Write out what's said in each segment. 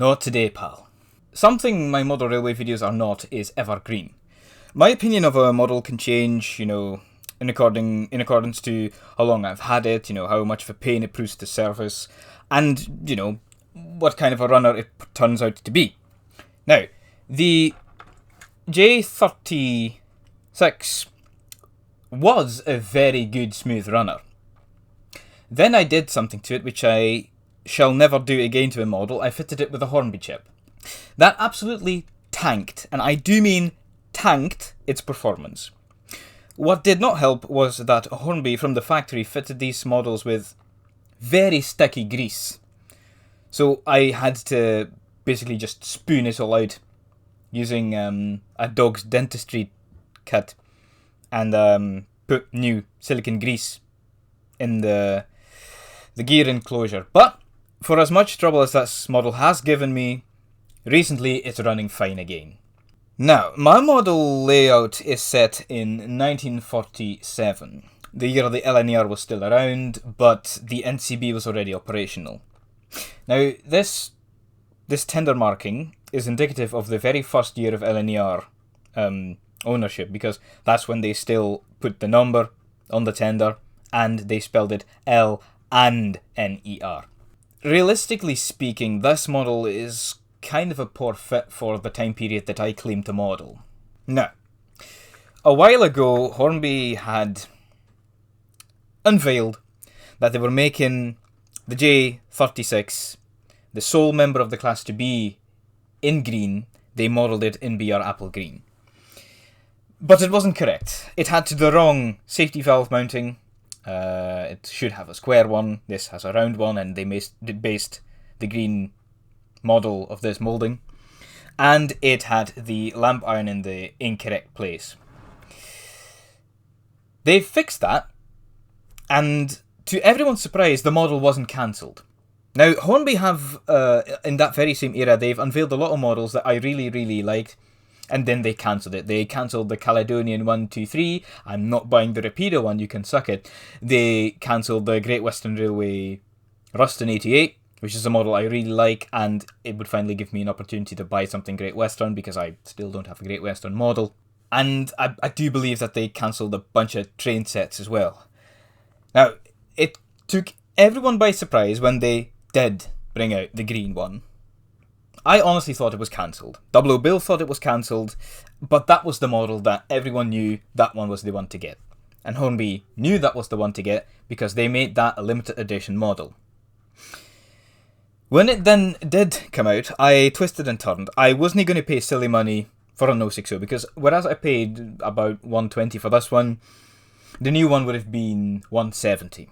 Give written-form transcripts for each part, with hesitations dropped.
Not today, pal. Something my model railway videos are not is evergreen. My opinion of a model can change, in accordance to how long I've had it, how much of a pain it proves to service, and, what kind of a runner it turns out to be. Now, the J36 was a very good smooth runner. Then I did something to it which I shall never do again to a model. I fitted it with a Hornby chip. That absolutely tanked, and I do mean tanked, its performance. What did not help was that Hornby from the factory fitted these models with very sticky grease. So I had to basically just spoon it all out using a dog's dentistry kit and put new silicone grease in the gear enclosure. But for as much trouble as this model has given me, recently it's running fine again. Now, my model layout is set in 1947, the year the L&NER was still around, but the NCB was already operational. Now, this tender marking is indicative of the very first year of L&NER ownership, because that's when they still put the number on the tender and they spelled it L&NER. Realistically speaking, this model is kind of a poor fit for the time period that I claim to model. Now, a while ago, Hornby had unveiled that they were making the J36, the sole member of the class to be in green. They modelled it in BR Apple Green. But it wasn't correct. It had the wrong safety valve mounting. It should have a square one. This has a round one, and they based the green model of this moulding. And it had the lamp iron in the incorrect place. They fixed that, and to everyone's surprise, the model wasn't cancelled. Now, Hornby have, in that very same era, they've unveiled a lot of models that I really, really liked, and then they cancelled it. They cancelled the Caledonian 123. I'm not buying the Rapido one, you can suck it. They cancelled the Great Western Railway Ruston 88, which is a model I really like, and it would finally give me an opportunity to buy something Great Western, because I still don't have a Great Western model. And I do believe that they cancelled a bunch of train sets as well. Now, it took everyone by surprise when they did bring out the green one. I honestly thought it was cancelled. Double O Bill thought it was cancelled, but that was the model that everyone knew that one was the one to get. And Hornby knew that was the one to get because they made that a limited edition model. When it then did come out, I twisted and turned. I wasn't going to pay silly money for an 060 because whereas I paid about $120 for this one, the new one would have been $170.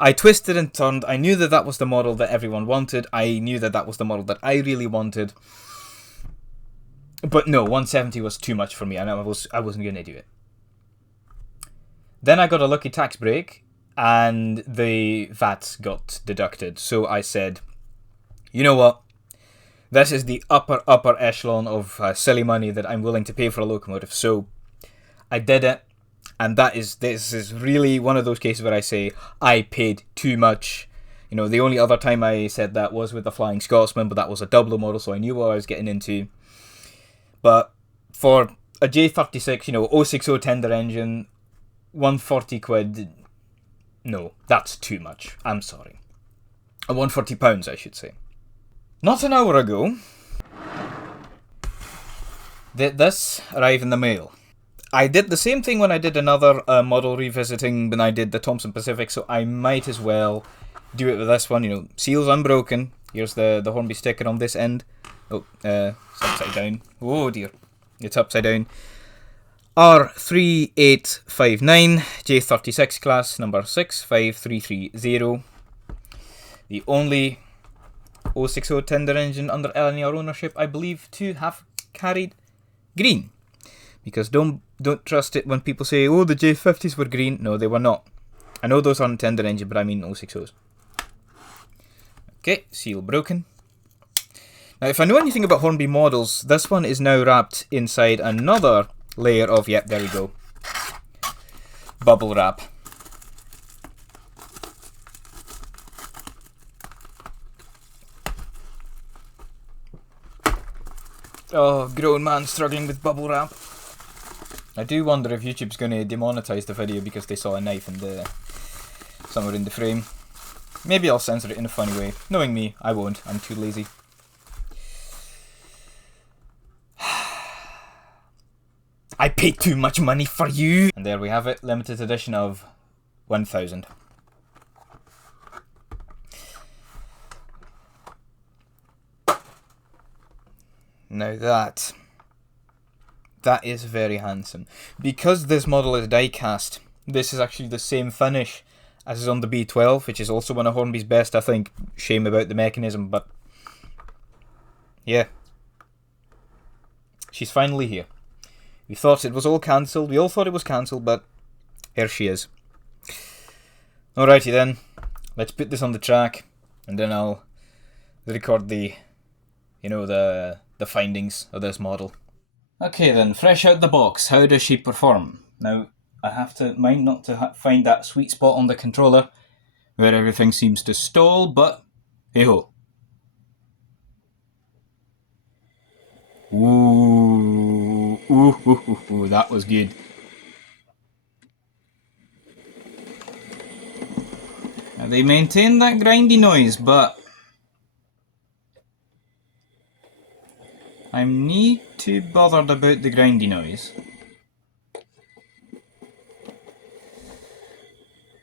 I twisted and turned. I knew that that was the model that everyone wanted. I knew that that was the model that I really wanted. But no, 170 was too much for me, and I wasn't going to do it. Then I got a lucky tax break, and the VAT got deducted. So I said, you know what? This is the upper echelon of silly money that I'm willing to pay for a locomotive. So I did it. And this is really one of those cases where I say I paid too much. The only other time I said that was with the Flying Scotsman, but that was a double model, so I knew what I was getting into. But for a J36, 060 tender engine, 140 quid, no, that's too much. I'm sorry. £140, I should say. Not an hour ago, did this arrive in the mail. I did the same thing when I did another model revisiting when I did the Thompson Pacific, so I might as well do it with this one. Seal's unbroken. Here's the Hornby sticker on this end. Oh, it's upside down. Oh dear. It's upside down. R3859, J36 class, number 65330. The only 060 tender engine under L&NER ownership, I believe, to have carried green. Because don't trust it when people say, oh, the J50s were green. No, they were not. I know those aren't tender engine, but I mean 060s. Okay, seal broken. Now, if I know anything about Hornby models, this one is now wrapped inside another layer of, yep, there we go, bubble wrap. Oh, grown man struggling with bubble wrap. I do wonder if YouTube's going to demonetize the video because they saw a knife in the somewhere in the frame. Maybe I'll censor it in a funny way. Knowing me, I won't. I'm too lazy. I paid too much money for you! And there we have it. Limited edition of 1000. Now that is very handsome. Because this model is die-cast, this is actually the same finish as is on the B12, which is also one of Hornby's best, I think. Shame about the mechanism, but yeah. She's finally here. We thought it was all cancelled, we all thought it was cancelled, but here she is. Alrighty then, let's put this on the track, and then I'll record the findings of this model. Okay then, fresh out the box, how does she perform? Now, I have to mind not to find that sweet spot on the controller where everything seems to stall, but hey ho. Ooh, that was good. Now they maintain that grindy noise, but I'm not too bothered about the grindy noise.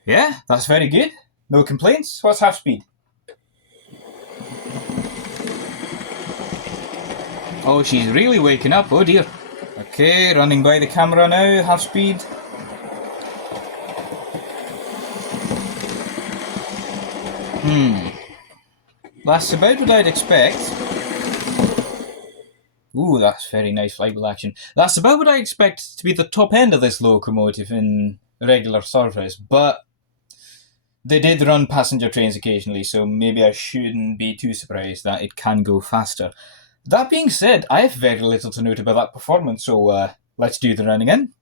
Yeah, that's very good. No complaints. What's half speed? Oh, she's really waking up. Oh dear. Okay, running by the camera now. Half speed. That's about what I'd expect. Ooh, that's very nice flight wheel action. That's about what I expect to be the top end of this locomotive in regular service, but they did run passenger trains occasionally, so maybe I shouldn't be too surprised that it can go faster. That being said, I have very little to note about that performance, so let's do the running in.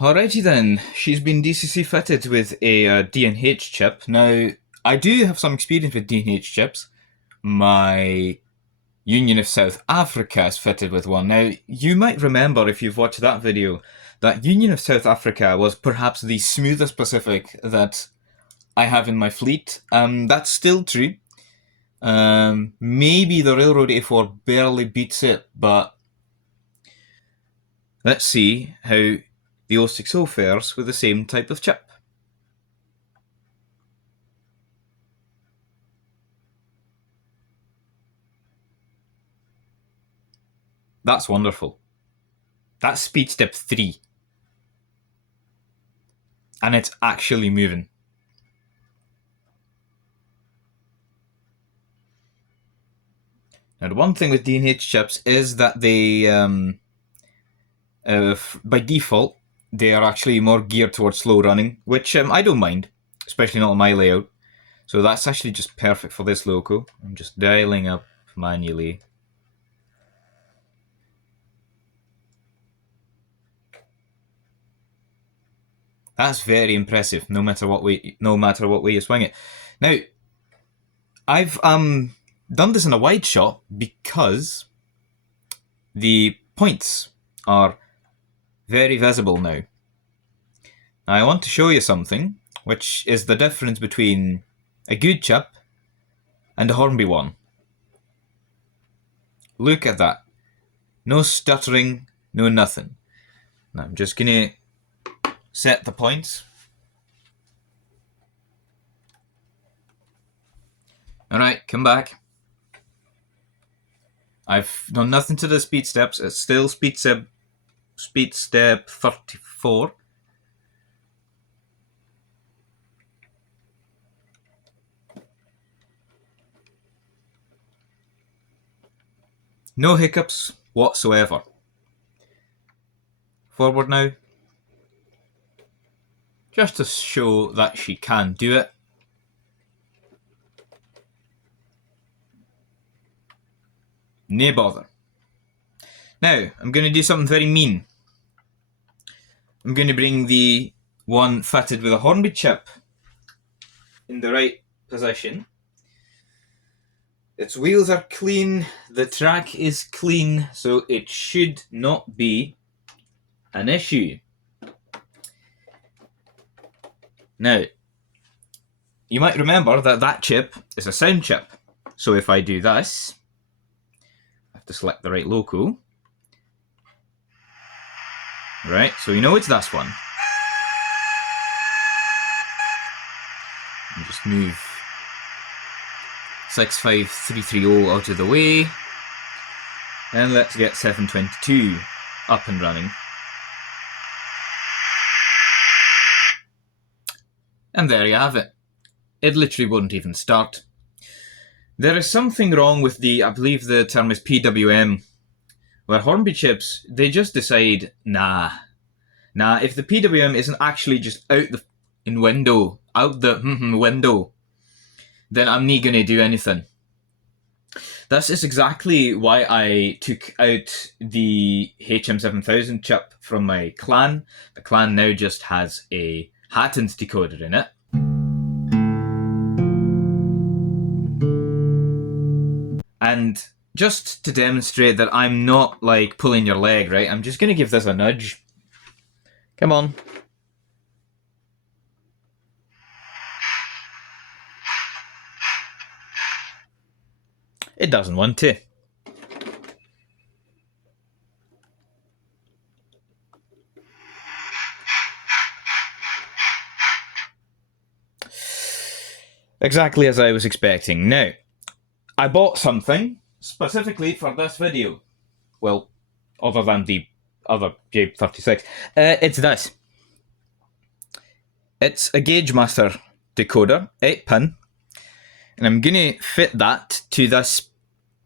Alrighty then, she's been DCC fitted with a D&H chip. Now, I do have some experience with D&H chips. My Union of South Africa is fitted with one. Now, you might remember if you've watched that video, that Union of South Africa was perhaps the smoothest Pacific that I have in my fleet. That's still true. Maybe the Railroad A4 barely beats it, but let's see how the 060 fares with the same type of chip. That's wonderful. That's speed step 3. And it's actually moving. Now, the one thing with D&H chips is that they, by default, they are actually more geared towards slow running, which I don't mind, especially not on my layout. So that's actually just perfect for this loco. I'm just dialing up manually. That's very impressive, no matter what way you swing it. Now, I've done this in a wide shot because the points are very visible now. I want to show you something, which is the difference between a good chip and a Hornby one. Look at that. No stuttering, no nothing. Now I'm just gonna set the points. Alright, come back. I've done nothing to the speed steps. It's still speed step 34. No hiccups whatsoever. Forward now. Just to show that she can do it. No bother. Now, I'm going to do something very mean. I'm going to bring the one fitted with a Hornby chip in the right position. Its wheels are clean, the track is clean, so it should not be an issue. Now, you might remember that that chip is a sound chip. So if I do this, I have to select the right loco. Right, so you know it's this one. And just move 65330 out of the way. And let's get 722 up and running. And there you have it. It literally wouldn't even start. There is something wrong with the, I believe the term is PWM, where Hornby chips, they just decide, nah, if the PWM isn't actually just out the window, then I'm not going to do anything. This is exactly why I took out the HM7000 chip from my clan. The clan now just has a Hatton decoder in it. And just to demonstrate that I'm not like pulling your leg, right? I'm just going to give this a nudge. Come on. It doesn't want to. Exactly as I was expecting. Now, I bought something specifically for this video. Well, other than the other J36. It's this. It's a Gauge Master decoder, 8-pin. And I'm going to fit that to this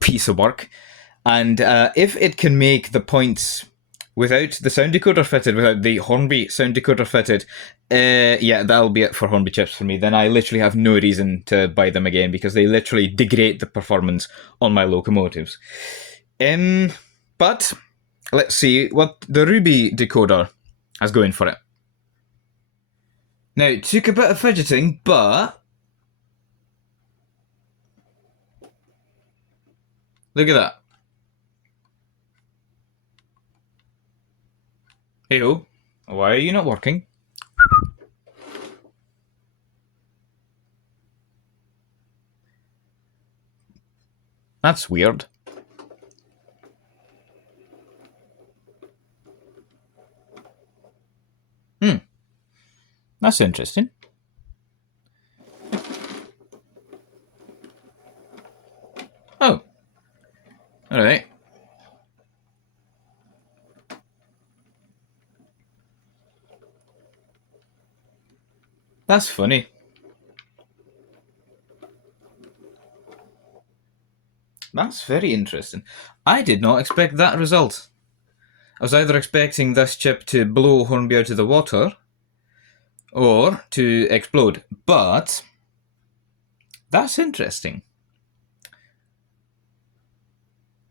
piece of work. And if it can make the points without the sound decoder fitted, without the Hornby sound decoder fitted, yeah, that'll be it for Hornby chips for me. Then I literally have no reason to buy them again because they literally degrade the performance on my locomotives. But let's see what the Ruby decoder has going for it. Now, it took a bit of fidgeting, but look at that. Hey-o, why are you not working? That's weird. That's interesting. Oh. Alright. That's funny. That's very interesting. I did not expect that result. I was either expecting this chip to blow Hornby out of the water or to explode, but that's interesting.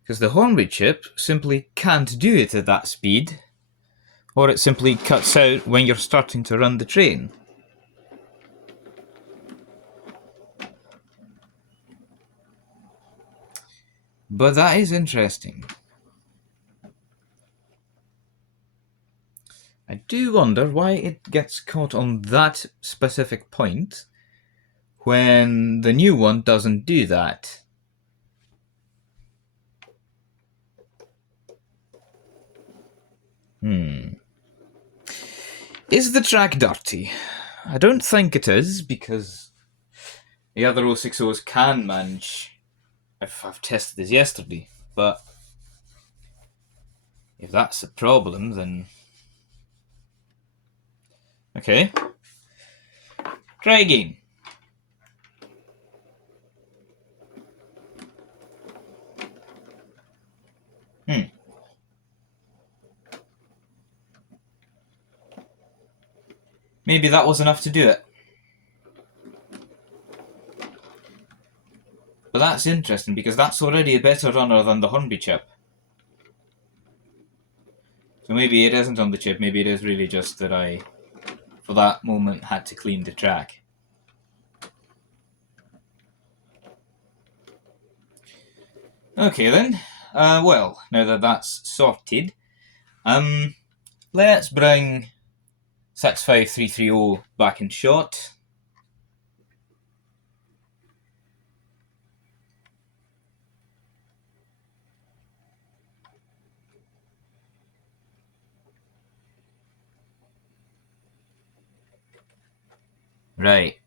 Because the Hornby chip simply can't do it at that speed, or it simply cuts out when you're starting to run the train. But that is interesting. I do wonder why it gets caught on that specific point when the new one doesn't do that. Is the track dirty? I don't think it is, because the other 060s can manage. I've tested this yesterday, but if that's a problem, then okay. Try again. Maybe that was enough to do it. But that's interesting, because that's already a better runner than the Hornby chip. So So maybe it isn't on the chip, maybe it is really just that I, for that moment, had to clean the track. Okay then, well, now that that's sorted, let's bring 65330 back in shot. Right.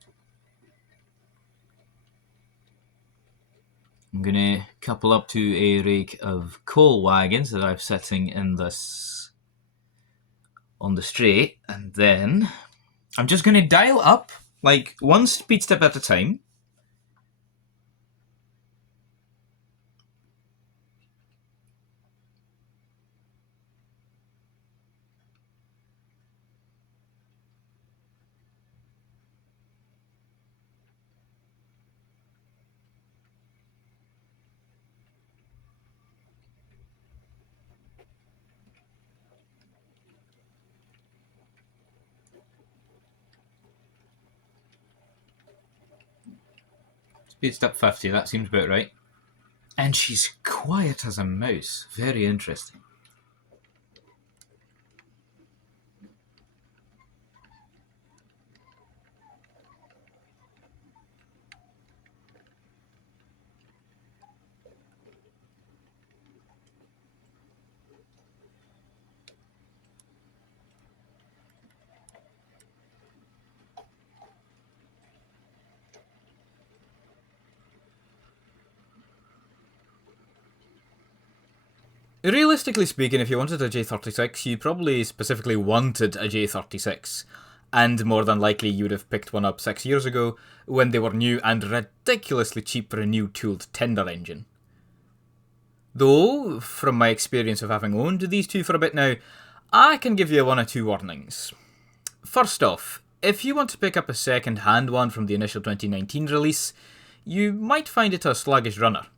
I'm going to couple up to a rake of coal wagons that I've sitting in this on the straight, and then I'm just going to dial up, like, one speed step at a time. Speed step 50, that seems about right. And she's quiet as a mouse. Very interesting. Realistically speaking, if you wanted a J36, you probably specifically wanted a J36. And more than likely you would have picked one up 6 years ago, when they were new and ridiculously cheap for a new tooled tender engine. Though, from my experience of having owned these two for a bit now, I can give you one or two warnings. First off, if you want to pick up a second-hand one from the initial 2019 release, you might find it a sluggish runner.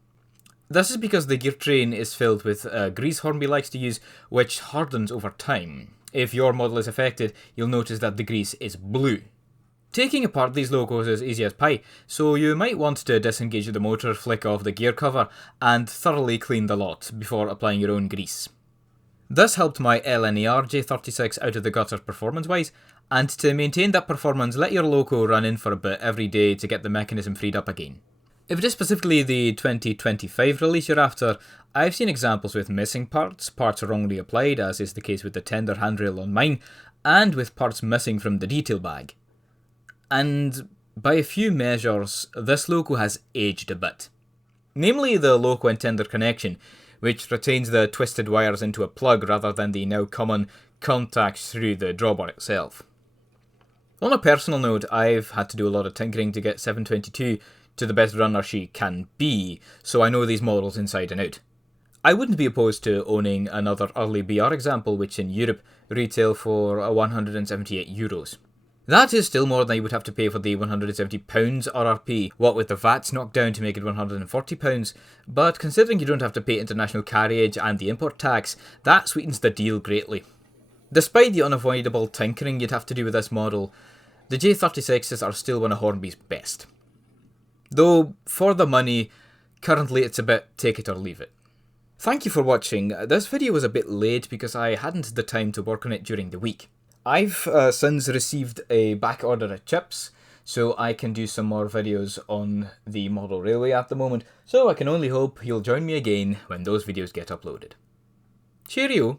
This is because the gear train is filled with grease Hornby likes to use, which hardens over time. If your model is affected, you'll notice that the grease is blue. Taking apart these logos is easy as pie, so you might want to disengage the motor, flick off the gear cover, and thoroughly clean the lot before applying your own grease. This helped my L&NER J36 out of the gutter performance-wise, and to maintain that performance, let your loco run in for a bit every day to get the mechanism freed up again. If it is specifically the 2025 release you're after, I've seen examples with missing parts, parts wrongly applied, as is the case with the tender handrail on mine, and with parts missing from the detail bag. And by a few measures, this loco has aged a bit. Namely the loco and tender connection, which retains the twisted wires into a plug rather than the now common contacts through the drawbar itself. On a personal note, I've had to do a lot of tinkering to get 722 to the best runner she can be, so I know these models inside and out. I wouldn't be opposed to owning another early BR example, which in Europe retail for €178. That is still more than you would have to pay for the £170 RRP, what with the VATs knocked down to make it £140, but considering you don't have to pay international carriage and the import tax, that sweetens the deal greatly. Despite the unavoidable tinkering you'd have to do with this model, the J36s are still one of Hornby's best. Though, for the money, currently it's a bit take it or leave it. Thank you for watching. This video was a bit late because I hadn't the time to work on it during the week. I've since received a back order of chips, so I can do some more videos on the model railway at the moment, so I can only hope you'll join me again when those videos get uploaded. Cheerio!